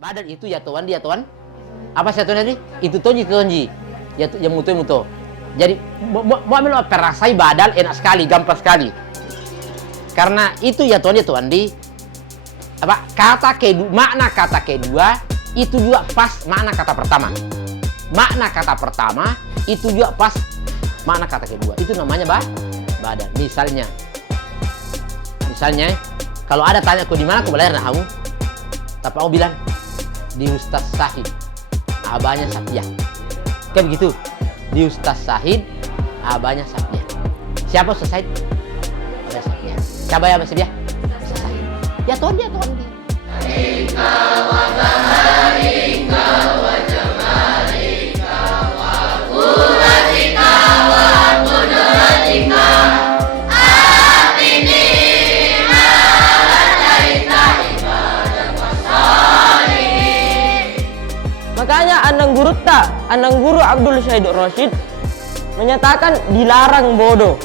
Badan itu ya tuan dia tuan. Apa sih tuan tadi? Itu tonji. Ya yang muto. Jadi mau ambil operasi badan enak sekali, gampang sekali. Karena itu ya tuan di apa kata kedua, makna kata kedua itu juga pas makna kata pertama. Makna kata pertama itu juga pas makna kata kedua. Itu namanya badan. Misalnya kalau ada tanya aku di mana aku belajar kamu, tapi aku bilang di Ustaz Sahid, abahnya Sapiah. Kayak begitu. Di Ustaz Sahid, abahnya Sapiah. Siapa Ustaz Sahid? Abah Sapiah. Siapa ya Abah Sapiah? Ustaz Sahid. Ya tuan dia. Makanya Anang Guru Abdul Syahid Rashid menyatakan dilarang bodoh.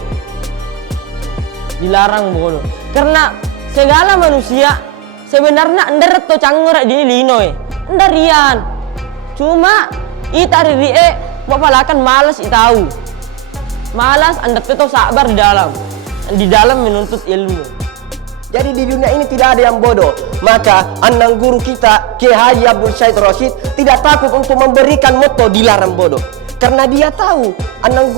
Karena segala manusia sebenarnya ndar to canggur di linoi. Ndarian. Cuma ita rie bapalakan malas tahu. Malas anda to sabar di dalam menuntut ilmu. Jadi di dunia ini tidak ada yang bodoh. Maka Anang Guru kita Kiai Haji Abdul Syahid Rashid tidak takut untuk memberikan motto dilarang bodoh. Karena dia tahu, Anang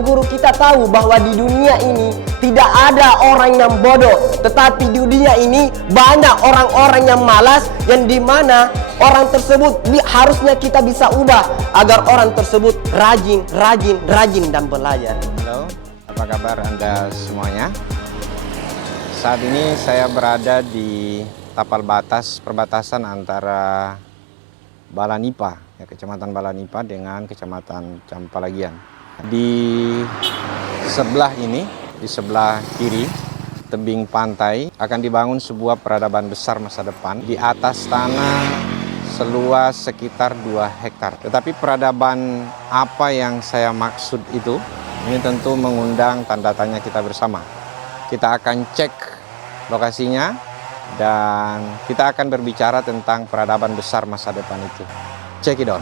Guru kita tahu bahwa di dunia ini tidak ada orang yang bodoh. Tetapi di dunia ini banyak orang-orang yang malas, yang dimana orang tersebut harusnya kita bisa ubah agar orang tersebut rajin dan belajar. Halo, apa kabar Anda semuanya? Saat ini saya berada di tapal batas perbatasan antara Balanipa, Kecamatan Balanipa dengan Kecamatan Campalagian. Di sebelah ini, di sebelah kiri tebing pantai akan dibangun sebuah peradaban besar masa depan di atas tanah seluas sekitar 2 hektar. Tetapi peradaban apa yang saya maksud itu, ini tentu mengundang tanda tanya kita bersama. Kita akan cek lokasinya dan kita akan berbicara tentang peradaban besar masa depan itu. Check it out.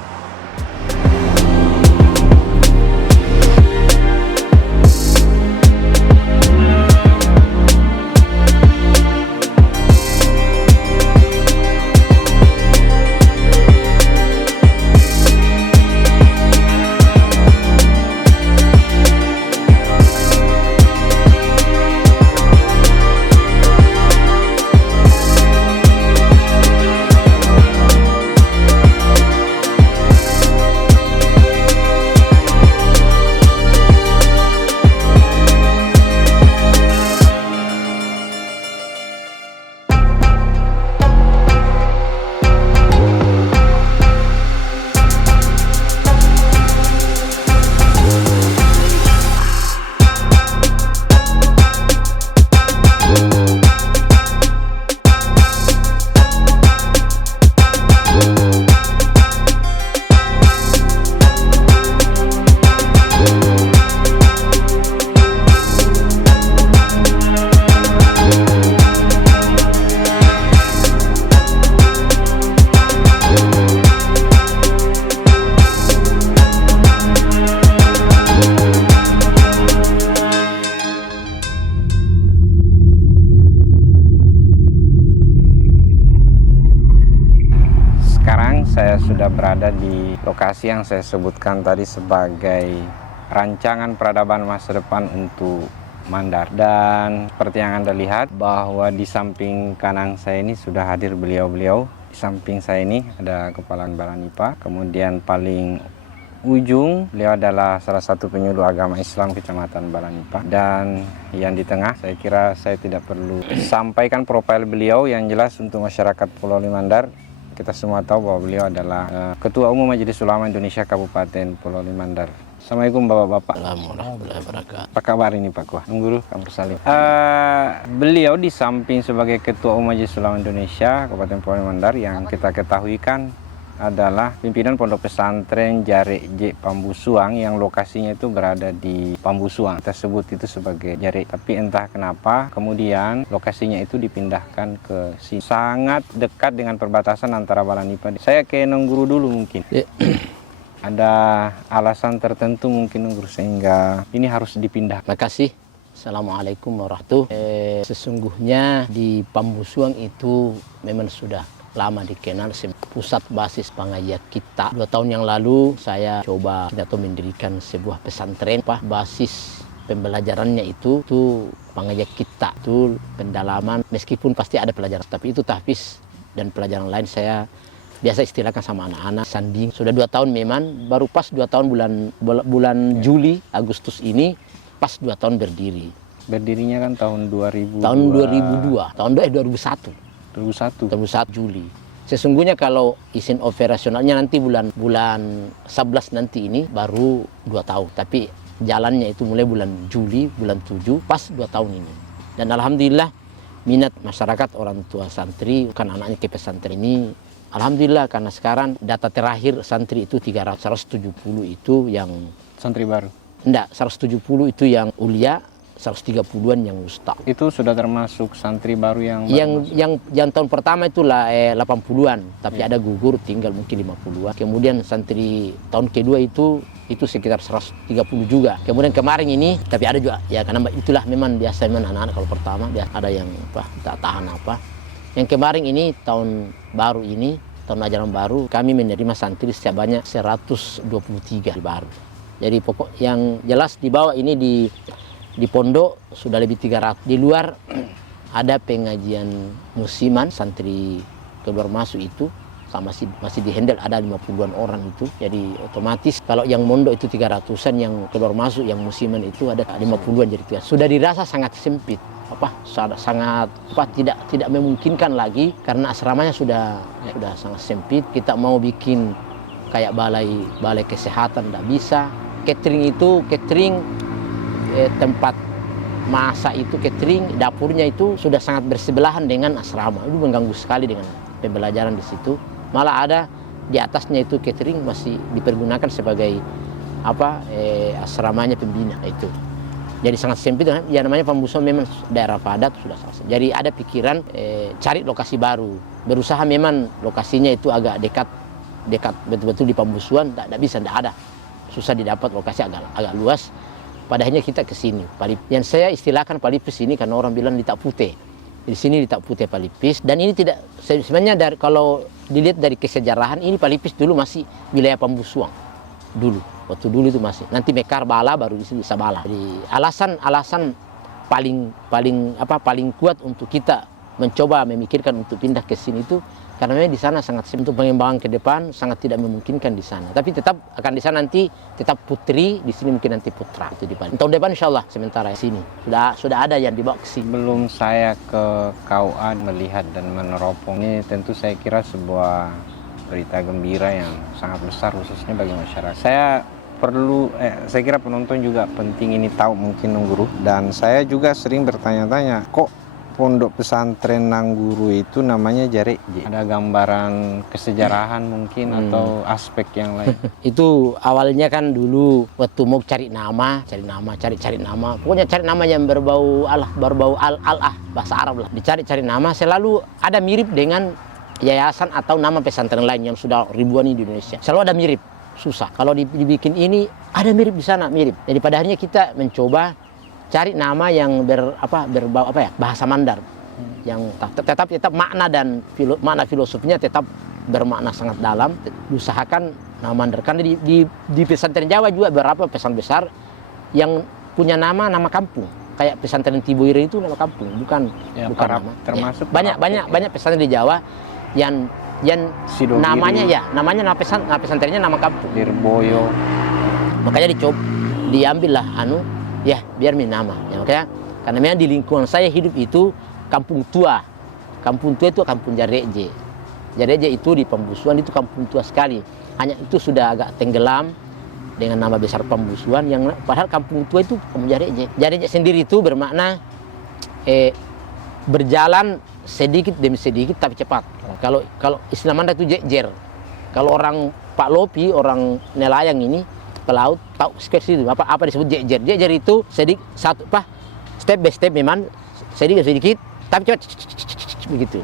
Saya sudah berada di lokasi yang saya sebutkan tadi sebagai rancangan peradaban masa depan untuk Mandar. Dan seperti yang Anda lihat bahwa di samping kanan saya ini sudah hadir beliau-beliau. Di samping saya ini ada Kepala Balanipa. Kemudian paling ujung beliau adalah salah satu penyuluh agama Islam Kecamatan Balanipa. Dan yang di tengah saya kira saya tidak perlu sampaikan profil beliau, yang jelas untuk masyarakat Pulau Limandar. Kita semua tahu bahwa beliau adalah Ketua Umum Majelis Ulama Indonesia Kabupaten Pulau Limandar. Assalamualaikum Bapak-Bapak. Assalamualaikum. Apa kabar ini Pak Kuah? Guru Kampus Salim. Beliau di samping sebagai Ketua Umum Majelis Ulama Indonesia Kabupaten Pulau Limandar, yang kita ketahui kan adalah pimpinan Pondok Pesantren Jarek J Pambusuang yang lokasinya itu berada di Pambusuang. Kita sebut itu sebagai Jarek. Tapi entah kenapa kemudian lokasinya itu dipindahkan ke sini. Sangat dekat dengan perbatasan antara Balanipa. Saya ke Nongguru dulu mungkin. Ada alasan tertentu mungkin Nongguru sehingga ini harus dipindah. Terima kasih. Assalamualaikum warahmatullahi wabarakatuh. Sesungguhnya di Pambusuang itu memang sudah lama dikenal sebagai pusat basis pengajian kita. 2 tahun yang lalu saya coba mendirikan sebuah pesantren. Basis pembelajarannya itu pengajian kita, itu pendalaman, meskipun pasti ada pelajaran, tapi itu tahfiz dan pelajaran lain saya biasa istilahkan sama anak-anak sanding. Sudah 2 tahun memang, baru pas 2 tahun bulan Juli Agustus ini pas 2 tahun berdiri. Berdirinya kan tahun 2002. Tahun 2002, tahun 2001 Juli. Sesungguhnya kalau izin operasionalnya nanti bulan 11 nanti ini baru 2 tahun. Tapi jalannya itu mulai bulan Juli, bulan 7, pas 2 tahun ini. Dan alhamdulillah minat masyarakat orang tua santri, bukan anaknya ke pesantren ini. Alhamdulillah karena sekarang data terakhir santri itu 170 itu yang Santri baru? Enggak, 170 itu yang ulia, 130-an yang ustaz. Itu sudah termasuk santri baru yang tahun pertama itulah 80-an, tapi ada gugur tinggal mungkin 50-an. Kemudian santri tahun kedua itu sekitar 130 juga. Kemudian kemarin ini, tapi ada juga ya karena itulah memang biasa memang anak-anak kalau pertama biasa ada yang tak tahan apa. Yang kemarin ini tahun baru ini, tahun ajaran baru, kami menerima santri sebanyak 123 baru. Jadi pokok yang jelas di bawah ini di pondok sudah lebih 300. Di luar ada pengajian musiman santri keluar masuk itu masih dihandle ada 50-an orang itu. Jadi otomatis kalau yang mondok itu 300-an, yang keluar masuk yang musiman itu ada 50-an. Jadi sudah dirasa sangat sempit. Sangat tidak memungkinkan lagi karena asramanya sudah sangat sempit. Kita mau bikin kayak balai kesehatan tidak bisa. Catering tempat masak itu catering, dapurnya itu sudah sangat bersebelahan dengan asrama. Itu mengganggu sekali dengan pembelajaran di situ. Malah ada di atasnya itu catering masih dipergunakan sebagai asramanya pembina itu. Jadi sangat sempit. Ya namanya Pambusuang memang daerah padat sudah selesai. Jadi ada pikiran cari lokasi baru. Berusaha memang lokasinya itu agak dekat betul-betul di Pambusuang, tidak bisa, tidak ada. Susah didapat lokasi agak luas. Padahalnya kita ke sini. Yang saya istilahkan Palipis ini karena orang bilang Litak Putih. Di sini Litak Putih Palipis. Dan ini tidak sebenarnya kalau dilihat dari kesejarahan ini Palipis dulu masih wilayah Pambusuang. Waktu dulu itu masih. Nanti Mekar Bala baru di sini Sabala. Jadi alasan paling kuat untuk kita mencoba memikirkan untuk pindah ke sini itu karena memang di sana sangat untuk pengembangan ke depan sangat tidak memungkinkan di sana. Tapi tetap akan di sana nanti tetap putri, di sini mungkin nanti putra itu di depan. Tahun depan insyaallah sementara sini sudah ada yang dibawa ke sini. Sebelum saya ke KUA melihat dan meneropong ini tentu saya kira sebuah berita gembira yang sangat besar khususnya bagi masyarakat. Saya kira penonton juga penting ini tahu mungkin Nongguru, dan saya juga sering bertanya-tanya kok Pondok Pesantren Nangguru itu namanya Jarek J. Ada gambaran kesejarahan mungkin atau aspek yang lain? Itu awalnya kan dulu waktu mau cari nama. Pokoknya cari nama yang berbau bahasa Arab lah. Dicari nama selalu ada mirip dengan yayasan atau nama pesantren lain yang sudah ribuan di Indonesia. Selalu ada mirip, susah. Kalau dibikin ini ada mirip di sana, mirip. Jadi pada akhirnya kita mencoba cari nama yang berbau bahasa Mandar, yang tetap makna dan makna filosofinya tetap bermakna sangat dalam. Diusahakan nama Mandar karena di pesantren Jawa juga beberapa pesantren besar yang punya nama kampung, kayak pesantren Tibuire itu nama kampung, bukan nama. Termasuk banyak pesantren di Jawa yang namanya nama pesantrennya nama kampung. Lirboyo. Makanya diambil lah biar nama. Ya, makanya karena memang di lingkungan saya hidup itu kampung tua. Kampung tua itu kampung Jarek J. Jarek J itu di Pambusuang itu kampung tua sekali. Hanya itu sudah agak tenggelam dengan nama besar Pambusuang yang padahal kampung tua itu kampung Jarek J. Jarek J sendiri itu bermakna berjalan sedikit demi sedikit tapi cepat. Kalau istilah Mandar itu jejer. Kalau orang Pak Lopi, orang nelayan ini, pelaut, tahu spesies itu apa disebut jejer. Jejer itu sedikit satu step by step memang sedikit, tapi cepat begitu.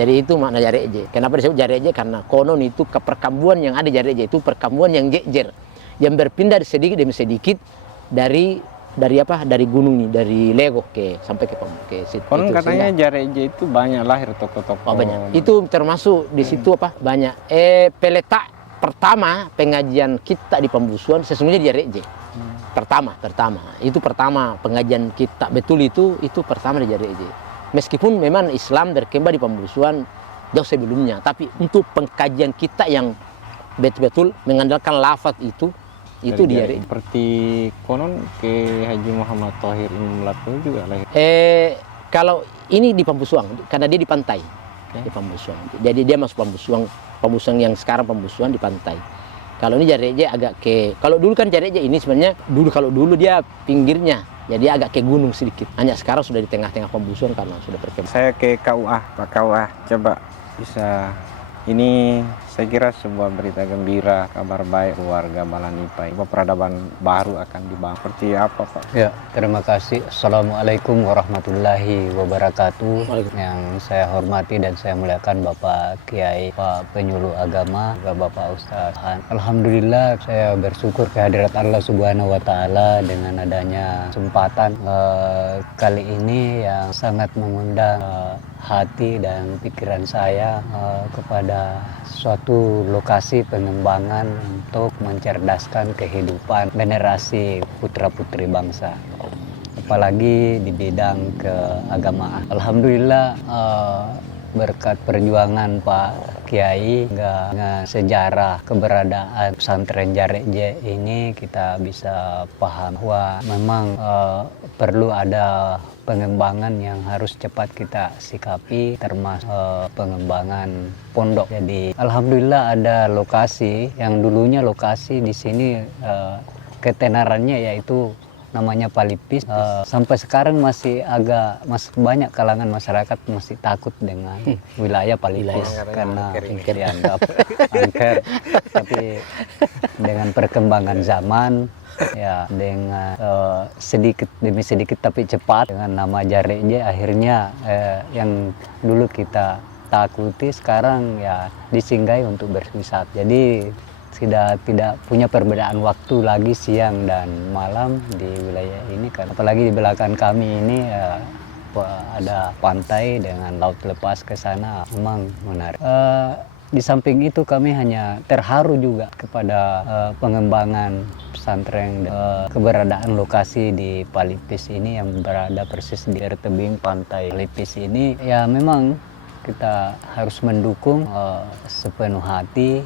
Jadi itu makna jareje. Kenapa disebut jareje? Karena konon itu perkambuan yang ada jareje itu perkambuan yang jejer, yang berpindah sedikit demi sedikit dari gunung ini, dari Lego sampai ke situ. Konon itu, katanya jareje itu banyak lahir tokoh-tokoh. banyak. Itu termasuk di situ banyak. Peletak pertama pengajian kita di Pambusuan sesungguhnya di jareje. Pertama itu pertama pengajian kita betul itu pertama di jareje. Meskipun memang Islam berkembang di Pambusuan jauh sebelumnya, tapi untuk pengkajian kita yang betul-betul mengandalkan lafaz itu dia. Seperti konon ke Haji Muhammad Thohir Imam Lato juga lahir. Kalau ini di Pambusuan, karena dia di pantai, di Pambusuan. Jadi dia masuk Pambusuan yang sekarang Pambusuan di pantai. Kalau ini jareje agak kalau dulu kan jareje ini sebenarnya kalau dulu dia pinggirnya. Jadi agak ke gunung sedikit. Hanya sekarang sudah di tengah-tengah Pambusuan karena sudah berkembang. Saya ke KUA, Pak KUA, coba bisa. Ini saya kira sebuah berita gembira, kabar baik warga Balanipa. Peradaban baru akan dibangun. Seperti apa, Pak? Ya, terima kasih. Assalamualaikum warahmatullahi wabarakatuh. Yang saya hormati dan saya muliakan Bapak Kiai, Pak Penyuluh Agama, juga Bapak Ustaz. Alhamdulillah, saya bersyukur kehadirat Allah Subhanahu wa Ta'ala dengan adanya kesempatan kali ini yang sangat mengundang hati dan pikiran saya kepada suatu lokasi pengembangan untuk mencerdaskan kehidupan generasi putra-putri bangsa, apalagi di bidang keagamaan. Alhamdulillah berkat perjuangan Pak Kiai dengan sejarah keberadaan pesantren Jareje ini kita bisa paham bahwa memang perlu ada pengembangan yang harus cepat kita sikapi, termasuk pengembangan pondok. Jadi alhamdulillah ada lokasi yang dulunya lokasi di sini ketenarannya yaitu namanya Palipis. Sampai sekarang masih banyak kalangan masyarakat masih takut dengan wilayah Palipis karena dianggap angker. Tapi dengan perkembangan zaman, ya dengan sedikit demi sedikit tapi cepat dengan nama Jareje akhirnya yang dulu kita takuti sekarang ya disinggahi untuk berwisata. Jadi tidak punya perbedaan waktu lagi siang dan malam di wilayah ini kan. Apalagi di belakang kami ini ada pantai dengan laut lepas ke sana, memang menarik. Di samping itu kami hanya terharu juga kepada pengembangan pesantren dan keberadaan lokasi di Palipis ini yang berada persis di tebing pantai Palipis ini. Ya memang kita harus mendukung sepenuh hati.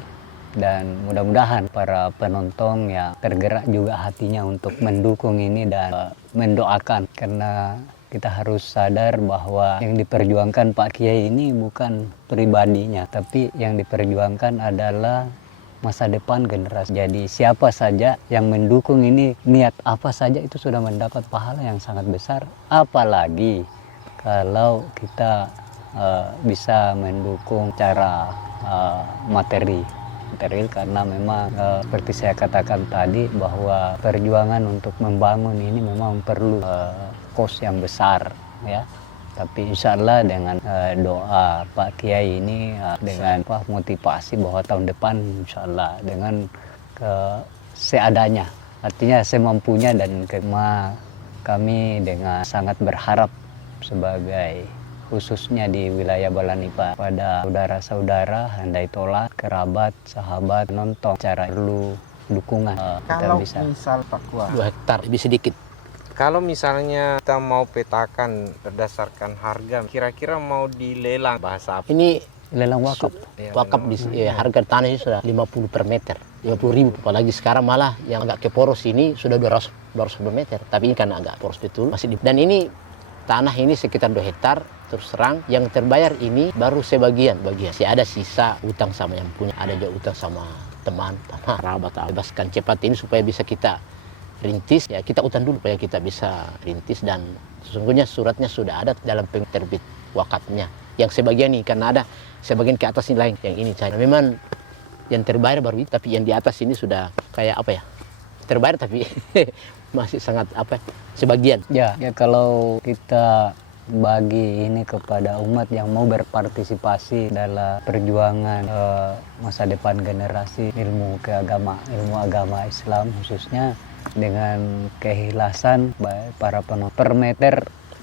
Dan mudah-mudahan para penonton yang tergerak juga hatinya untuk mendukung ini dan mendoakan. Karena kita harus sadar bahwa yang diperjuangkan Pak Kiai ini bukan pribadinya, tapi yang diperjuangkan adalah masa depan generasi. Jadi siapa saja yang mendukung ini, niat apa saja itu sudah mendapat pahala yang sangat besar. Apalagi kalau kita bisa mendukung cara material karena memang seperti saya katakan tadi bahwa perjuangan untuk membangun ini memang perlu kos yang besar ya. Tapi insya Allah dengan doa Pak Kiai ini dengan motivasi bahwa tahun depan insya Allah dengan seadanya, artinya semampunya dan kami dengan sangat berharap sebagai khususnya di wilayah Balanipa pada saudara-saudara, handai tolak, kerabat, sahabat, nonton, cara perlu dukungan. Kalau kita bisa. misal Pak Kua, 2 hektar lebih sedikit. kalau misalnya kita mau petakan berdasarkan harga, kira-kira mau dilelang bahasa apa? Ini Lelang wakaf. wakaf harga tanah ini sudah 50 per meter, 50.000. Apalagi sekarang malah yang agak ke poros ini sudah 200 per meter. Tapi ini kan agak poros betul. Dan ini tanah ini sekitar 2 hektar. Terus terang yang terbayar ini baru sebagian. Masih ada sisa utang sama yang punya, ada juga utang sama teman, kerabat. Bebaskan cepat ini supaya bisa kita rintis. Ya kita utang dulu supaya kita bisa rintis, dan sesungguhnya suratnya sudah ada dalam terbit wakafnya. Yang sebagian ini karena ada sebagian ke atas ini lain, yang ini saya memang Yang terbayar baru itu, tapi yang di atas ini sudah kayak apa ya? Terbayar tapi masih sangat apa? Sebagian. Ya, kalau kita bagi ini kepada umat yang mau berpartisipasi dalam perjuangan masa depan generasi ilmu agama Islam khususnya dengan keikhlasan baik para penonton per meter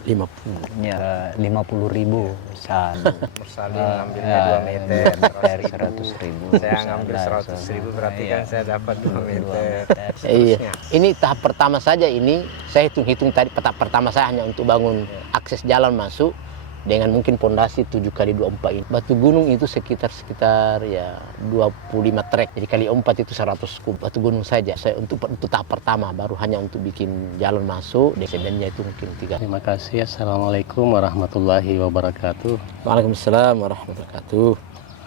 50. ya 50.000 misal. Bersalin ngambilnya 2 meter. 100.000. Saya ngambil 100.000 berarti kan saya dapat 2 meter. Iya. Ini tahap pertama saja ini. Saya hitung tadi tahap pertama saya hanya untuk bangun akses jalan masuk dengan mungkin pondasi 7x24 ini. Batu gunung itu sekitar ya 25 trek. Jadi kali 4 itu 100 kub batu gunung saja. Saya untuk tahap pertama baru hanya untuk bikin jalan masuk. Desainnya itu mungkin 3. Terima kasih. Assalamualaikum warahmatullahi wabarakatuh. Waalaikumsalam warahmatullahi wabarakatuh.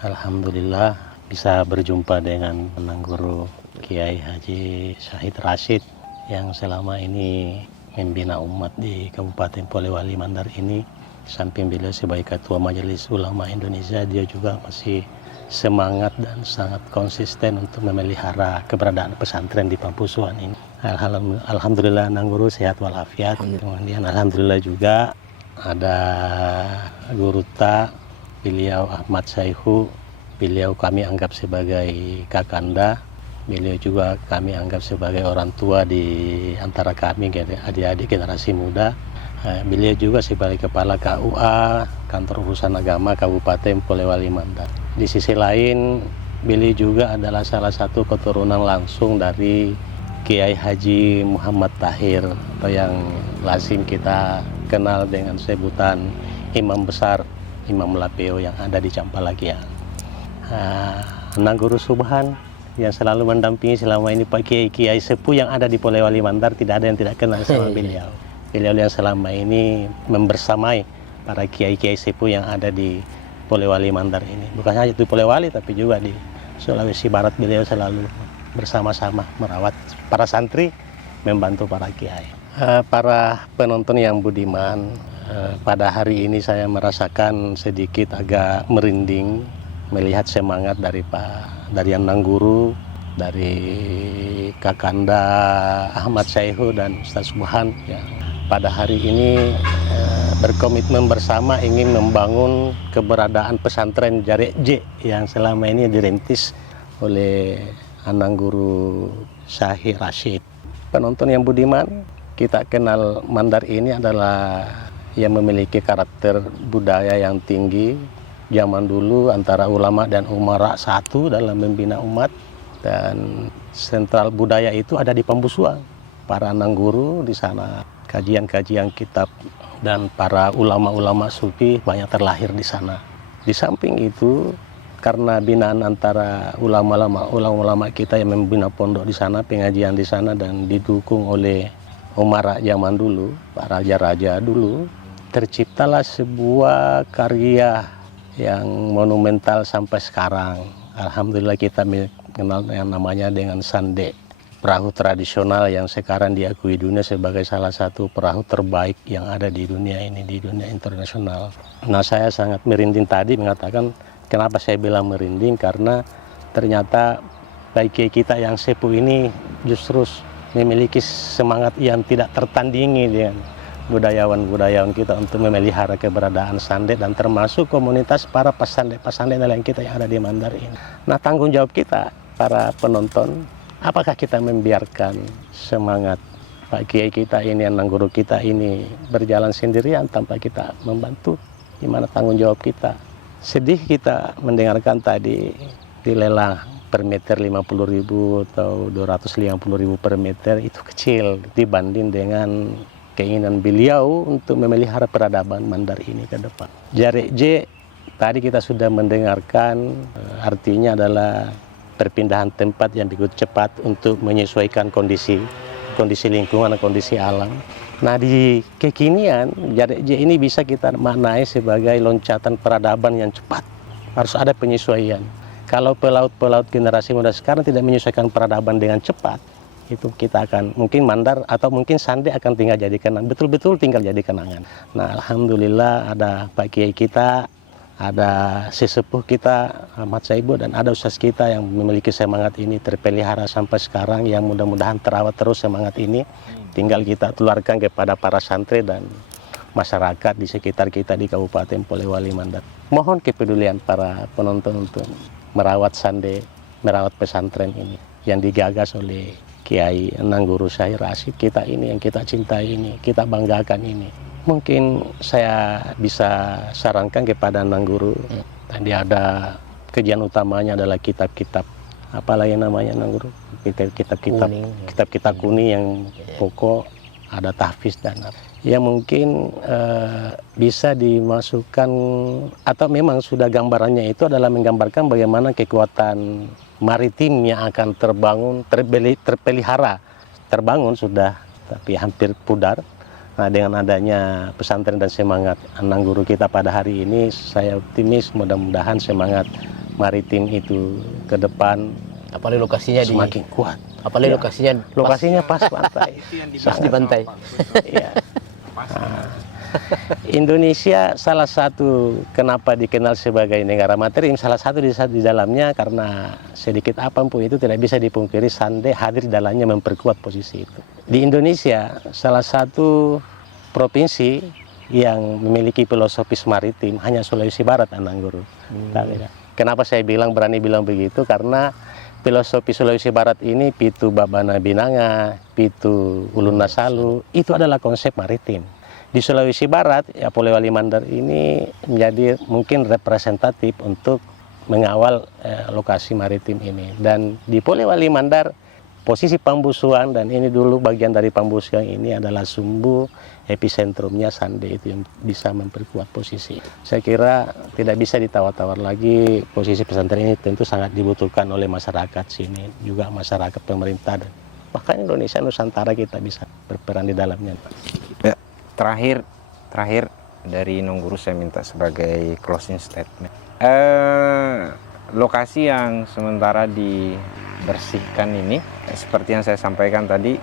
Alhamdulillah bisa berjumpa dengan Guru Kiai Haji Syahid Rashid yang selama ini membina umat di Kabupaten Polewali Mandar ini. Samping beliau sebagai Ketua Majelis Ulama Indonesia, dia juga masih semangat dan sangat konsisten untuk memelihara keberadaan pesantren di Pampusuan ini. Alhamdulillah Guru sehat walafiat. Kemudian alhamdulillah juga ada Guru Ta, beliau Ahmad Saihu, beliau kami anggap sebagai kakanda. Beliau juga kami anggap sebagai orang tua di antara kami adik-adik generasi muda. Beliau juga sebagai Kepala KUA, Kantor Urusan Agama Kabupaten Polewali Mandar. Di sisi lain, beliau juga adalah salah satu keturunan langsung dari Kiai Haji Muhammad Tahir, atau yang lazim kita kenal dengan sebutan Imam Besar, Imam Lapeo yang ada di Campalagian. Guru Subhan yang selalu mendampingi selama ini Pak Kiai Sepuh yang ada di Polewali Mandar, tidak ada yang tidak kenal sama beliau. Beliau yang selama ini membersamai para kiai-kiai sepuh yang ada di Polewali Mandar ini. Bukan hanya di Polewali tapi juga di Sulawesi Barat, beliau selalu bersama-sama merawat para santri, membantu para kiai. Para penonton yang budiman, pada hari ini saya merasakan sedikit agak merinding melihat semangat dari Guru, dari Kakanda Ahmad Saihu dan Ustaz Subhan yang pada hari ini berkomitmen bersama ingin membangun keberadaan pesantren Jarek J yang selama ini dirintis oleh Guru Syahid Rashid. Penonton yang budiman, kita kenal Mandar ini adalah yang memiliki karakter budaya yang tinggi. Zaman dulu antara ulama dan umara satu dalam membina umat, dan sentral budaya itu ada di Pambusuan. Para Guru di sana, kajian-kajian kitab dan para ulama-ulama sufi banyak terlahir di sana. Di samping itu, karena binaan antara ulama-ulama kita yang membina pondok di sana, pengajian di sana, dan didukung oleh umara zaman dulu, para raja-raja dulu, terciptalah sebuah karya yang monumental sampai sekarang. Alhamdulillah kita mengenal yang namanya dengan Sande, perahu tradisional yang sekarang diakui dunia sebagai salah satu perahu terbaik yang ada di dunia ini, di dunia internasional. Nah, saya sangat merinding tadi mengatakan, kenapa saya bilang merinding, karena ternyata baik kita yang sepuh ini justru memiliki semangat yang tidak tertandingi dengan budayawan kita untuk memelihara keberadaan Sande, dan termasuk komunitas para pesantren lain kita yang ada di Mandar ini. Nah, tanggung jawab kita para penonton, apakah kita membiarkan semangat Pak Kiai kita ini, Guru kita ini berjalan sendirian tanpa kita membantu? Gimana tanggung jawab kita? Sedih kita mendengarkan tadi dilelang per meter 50.000 atau 250.000 per meter, itu kecil dibanding dengan keinginan beliau untuk memelihara peradaban Mandar ini ke depan. Jarek J, tadi kita sudah mendengarkan, artinya adalah perpindahan tempat yang begitu cepat untuk menyesuaikan kondisi lingkungan dan kondisi alam. Nah, di kekinian, Jarek J ini bisa kita maknai sebagai loncatan peradaban yang cepat. Harus ada penyesuaian. Kalau pelaut generasi muda sekarang tidak menyesuaikan peradaban dengan cepat, itu kita akan, mungkin Mandar atau mungkin Sande akan tinggal jadi kenangan, betul-betul tinggal jadi kenangan. Nah, alhamdulillah ada Pak Kiai kita, ada sesepuh kita Ahmad Saibo dan ada ustaz kita yang memiliki semangat ini terpelihara sampai sekarang, yang mudah-mudahan terawat terus semangat ini. Tinggal kita tularkan kepada para santri dan masyarakat di sekitar kita di Kabupaten Polewali Mandar. Mohon kepedulian para penonton untuk merawat Sande, merawat pesantren ini yang digagas oleh Kiai Enang Guru Syahir Rasyid kita ini, yang kita cintai ini, kita banggakan ini. Mungkin saya bisa sarankan kepada Enang Guru, tadi ada kajian utamanya adalah kitab-kitab, apalagi namanya Enang Guru? Kitab-kitab kuning yang pokok, ada tahfiz dan yang mungkin bisa dimasukkan, atau memang sudah gambarannya itu adalah menggambarkan bagaimana kekuatan maritim yang akan terbangun sudah, tapi hampir pudar. Nah, dengan adanya pesantren dan semangat Enang Guru kita pada hari ini, saya optimis mudah-mudahan semangat maritim itu ke depan Apalagi lokasinya semakin kuat. Apalagi Ya, lokasinya pas pantai. pas di pantai. Iya. Nah, Indonesia salah satu kenapa dikenal sebagai negara maritim, salah satu di dalamnya karena sedikit apapun itu tidak bisa dipungkiri Sande hadir di dalamnya memperkuat posisi itu. Di Indonesia salah satu provinsi yang memiliki filosofis maritim hanya Sulawesi Barat, Enang Guru. Kenapa saya berani bilang begitu? Karena filosofi Sulawesi Barat ini Pitu Babana Binanga, Pitu Ulun Nasalu, itu adalah konsep maritim. Di Sulawesi Barat, ya Polewali Mandar ini menjadi mungkin representatif untuk mengawal lokasi maritim ini. Dan di Polewali Mandar, posisi Pambusuan, dan ini dulu bagian dari Pambusuan ini adalah sumbu episentrumnya Sande, itu yang bisa memperkuat posisi. Saya kira tidak bisa ditawar-tawar lagi, posisi pesantren ini tentu sangat dibutuhkan oleh masyarakat sini, juga masyarakat pemerintah, dan bahkan Indonesia Nusantara kita bisa berperan di dalamnya. Ya, terakhir dari Enang Guru saya minta sebagai closing statement. Lokasi yang sementara dibersihkan ini, seperti yang saya sampaikan tadi,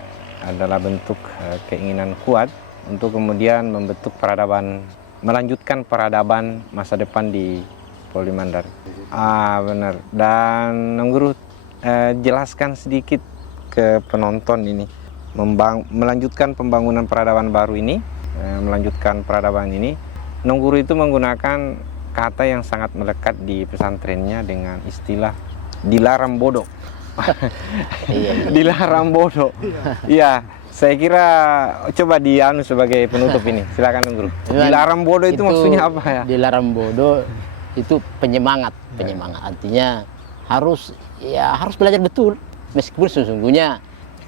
adalah bentuk keinginan kuat untuk kemudian membentuk peradaban, melanjutkan peradaban masa depan di Polewali Mandar. Benar. Dan Enang Guru jelaskan sedikit ke penonton ini, melanjutkan pembangunan peradaban baru ini, melanjutkan peradaban ini. Enang Guru itu menggunakan kata yang sangat melekat di pesantrennya dengan istilah dilarang bodoh. Dilarang bodoh. Iya, saya kira coba dianu sebagai penutup ini. Silakan Enang Guru. Dilarang bodoh itu maksudnya apa ya? Dilarang bodoh itu penyemangat. Artinya harus belajar betul, meskipun sesungguhnya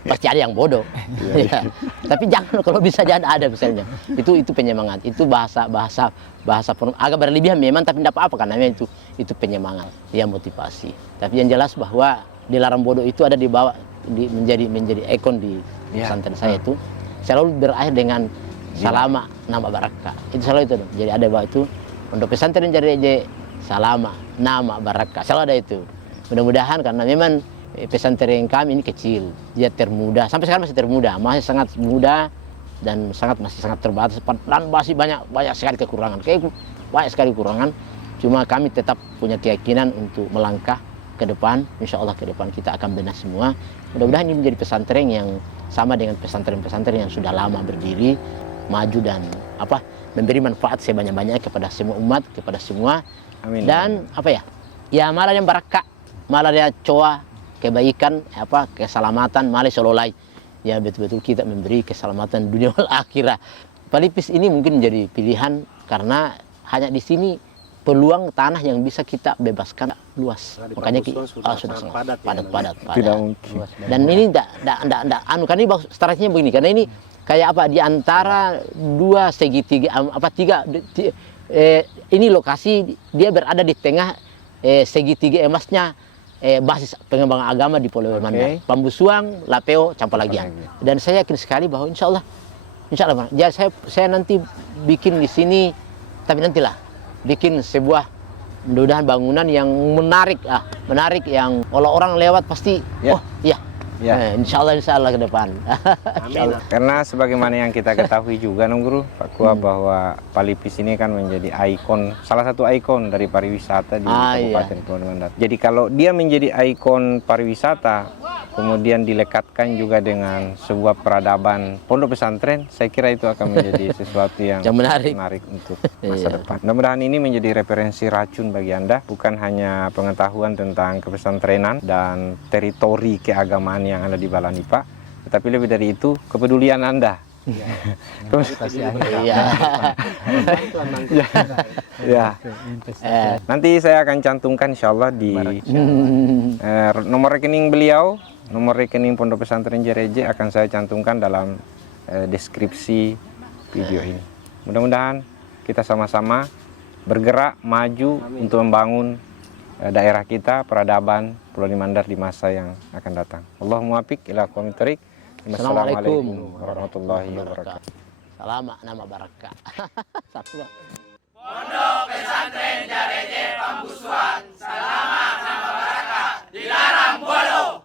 pasti ada yang bodoh. Ya. Tapi jangan, kalau bisa jangan ada misalnya. Itu penyemangat. Itu bahasa agak berlebihan memang, tapi tidak apa-apa karena itu penyemangat, ya motivasi. Tapi yang jelas bahwa dilarang bodoh itu ada di bawah menjadi ikon di pesantren saya itu selalu berakhir dengan salama nama barakah. Itu selalu itu. Jadi ada bawah itu untuk pesantren jadi salama nama barakah. Selalu ada itu. Mudah-mudahan karena memang pesantren kami ini kecil, dia termuda, sampai sekarang masih termuda, masih sangat muda dan masih sangat terbatas dan masih banyak sekali kekurangan, Cuma kami tetap punya keyakinan untuk melangkah ke depan. Insya Allah ke depan kita akan benar semua. Mudah-mudahan ini menjadi pesantren yang sama dengan pesantren-pesantren yang sudah lama berdiri, maju dan memberi manfaat sebanyak-banyaknya kepada semua umat, kepada semua. Amin. Dan malah yang barakah, malah dia coa kebaikan, keselamatan, malah sololai. Ya betul-betul kita memberi keselamatan dunia wal akhirah. Palipis ini mungkin menjadi pilihan karena hanya di sini peluang tanah yang bisa kita bebaskan luas. Makanya sudah sangat padat. Tidak mungkin. Dan ini tidak karena ini strateginya begini, karena ini kayak di antara dua segitiga ini lokasi dia berada di tengah segitiga emasnya basis pengembangan agama di Polewali Mandar. Pambusuang, Lapeo, Campalagian. Dan saya yakin sekali bahwa insya Allah, ya saya nanti bikin di sini, tapi nantilah bikin sebuah mudah-mudahan bangunan yang menarik yang kalau orang lewat pasti Ya. Insya Allah ke depan. Insya Allah. Karena sebagaimana yang kita ketahui juga, Nong Guru, Pak Kua, bahwa Palipis ini kan menjadi ikon, salah satu ikon dari pariwisata di Kabupaten Kepulauan Mandar. Jadi kalau dia menjadi ikon pariwisata, kemudian dilekatkan juga dengan sebuah peradaban pondok pesantren, saya kira itu akan menjadi sesuatu yang menarik untuk masa depan. Mudah-mudahan ini menjadi referensi racun bagi Anda, bukan hanya pengetahuan tentang kepesantrenan dan teritori keagamaan yang ada di Balanipa, tetapi lebih dari itu kepedulian Anda. Nanti saya akan cantumkan insya Allah di nomor rekening beliau, nomor rekening Pondok Pesantren Jereje akan saya cantumkan dalam deskripsi video ini. Mudah-mudahan kita sama-sama bergerak maju untuk membangun daerah kita, peradaban Pulau Mandar di masa yang akan datang. Allahumma muwaffiq ila aqwamit thoriq. Assalamualaikum warahmatullahi wabarakatuh. Salam nama barakah. Satu. Pondok Pesantren Jareje Pambusuan, selamat nama barakah, dilarang bodoh.